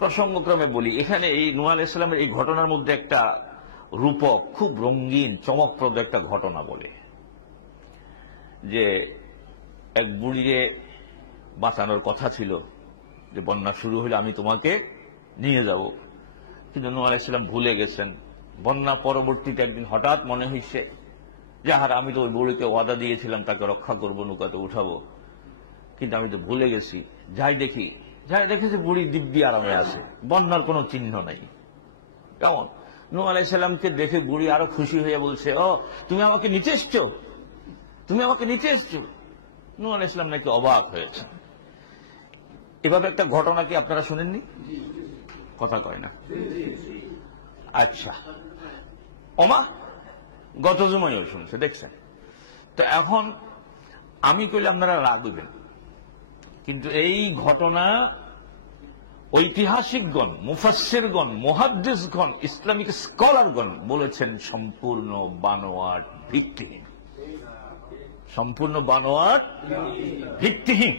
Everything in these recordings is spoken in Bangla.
প্রসঙ্গক্রমে বলি, এখানে এই নূহ আলাইহিস সালামের এই ঘটনার মধ্যে একটা রূপক, খুব রঙিন, চমকপ্রদ একটা ঘটনা বলে, যে এক বুড়িকে বাঁচানোর কথা ছিল, যে বন্যা শুরু হলে আমি তোমাকে নিয়ে যাব, কিন্তু নূহ আলাইহিস সালাম ভুলে গেছেন। বন্যা পরবর্তীতে একদিন হঠাৎ মনে হয়েছে যে আমি তো ওই বুড়িকে ওয়াদা দিয়েছিলাম তাকে রক্ষা করবো, নৌকাতে উঠাবো, কিন্তু আমি তো ভুলে গেছি। যাই দেখেছি বুড়ি দিব্যি আরামে আছে, বন্যার কোনো চিহ্ন নাই। কেমন? নূহ আলাইহিস সালামকে দেখে বুড়ি আরো খুশি হয়ে বলছে, ও তুমি আমাকে নিতে এসছো, তুমি আমাকে নিতে এসছো। নূহ আলাইহিস সালাম নাকি অবাক হয়েছে। এভাবে একটা ঘটনা কি আপনারা শুনেননি? কথা কয় না। আচ্ছা, ওমা গত জুমায়ও শুনছে, দেখছেন তো। এখন আমি কইলে আপনারা রাগ হইবেন, কিন্তু এই ঘটনা ঐতিহাসিকগণ, মুফাসসিরগণ, মুহাদ্দিসগণ, ইসলামিক স্কলারগণ বলেছেন সম্পূর্ণ বানোয়াট, ভিত্তিহীন। সম্পূর্ণ বানোয়াট, ভিত্তিহীন।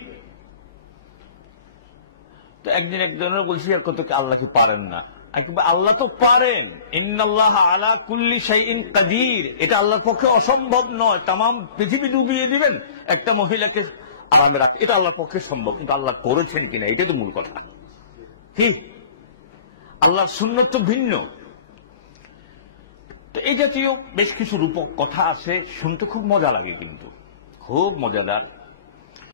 তো একজনের বলছি, আর কত আল্লাহ কি পারেন না? আল্লাহ তো পারেন। ইন্নাল্লাহ আলা কুল্লি শাইইন কাদির। এটা আল্লাহর পক্ষে অসম্ভব নয়। তামাম পৃথিবী ডুবিয়ে দিবেন, একটা মহিলাকে আরামে রাখ, এটা আল্লাহর পক্ষে সম্ভব, কিন্তু আল্লাহ করেছেন কিনা এটাই তো মূল কথা। কি আল্লাহর সুন্নাত তো ভিন্ন। তো এই জাতীয় বেশ কিছু রূপক কথা আছে, শুনতে খুব মজা লাগে, কিন্তু খুব মজাদার।